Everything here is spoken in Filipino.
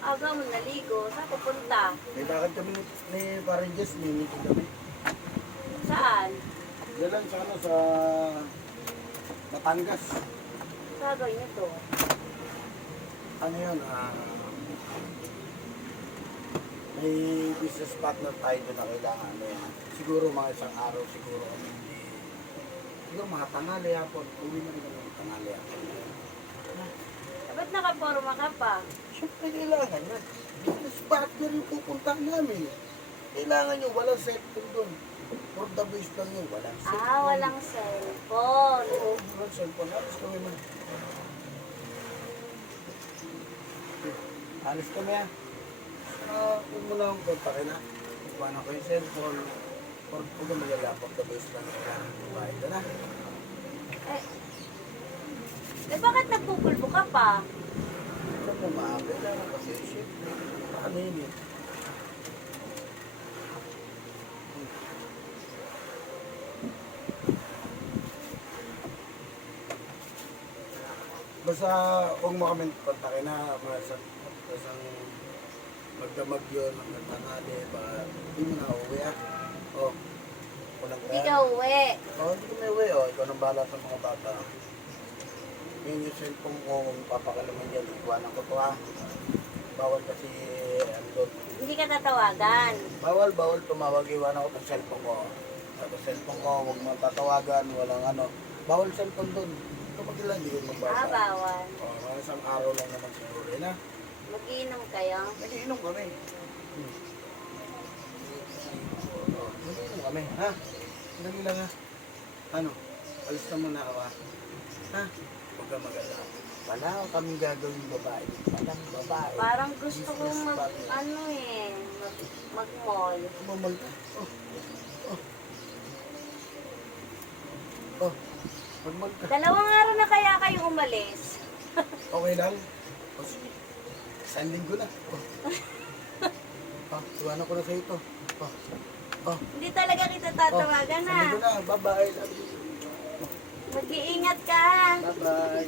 Aga mo naligo. Saan pupunta? May lakad kami ni Parang Jess, meeting kami. Saan? Yan lang sa ano, sa Batangas. Saan gawin ito? Ano yun, may business partner tayo doon na kailangan. Siguro mga isang araw, siguro mga tanghali hapon. Uwi na rin kami tanghali hapon. Ba't nakaporma ka pa? Siyempre kailangan na. Business partner yung pupuntahan namin. Kailangan nyo, walang cellphone doon. For the base lang yun, walang cellphone. Walang cellphone. Oo, walang cellphone. Alis kami man. Alis kami ah. Huwag mo lang kontakin na. Ikuha ko yung cellphone. Huwag mo malalapag the base lang. Bahay ka na. Bakit nagpupulbo ka pa? Huwag mo maaga lang kasi shit. Paano yun eh? Basta huwag mo kami kontakin na. Basta magdamag yun, magtangali, hindi mo na uwi ah. O, walang Hindi ka uwi. O, hindi ko may uwi o. Ikaw nang bahala sa mga bata. Yun yung cellphone ko, kung papakalaman dyan, iwanan ko to ah. Bawal kasi, ano doon. Hindi ka tatawagan. Bawal tumawag, iwanan ko itong cellphone ko. Tapos cellphone ko, huwag mo tatawagan, walang ano. Bawal cellphone doon. Kapag ilan, hindi ko magbasa. Bawal. O, mga isang araw lang naman siguro yun ah. Mag-iinom kayo. Nagiinom kami. Nagiinom kami, ha? Dali lang ha. Ano? Alis na muna ako ha. Ha? Huwag ka mag-alala. Wala ko kaming gagawin babae. Walang babae. Parang gusto kong Business partner. mag-mall. Mamal ka. Magmal ka. 2 araw na kaya kayong umalis. Okay lang? O sige. Isang linggo na. Iwanan ko na sa'yo ito. Hindi talaga kita tatawagan Isang ha. linggo na. Bye-bye. Love you. Mag-iingat ka. Bye-bye.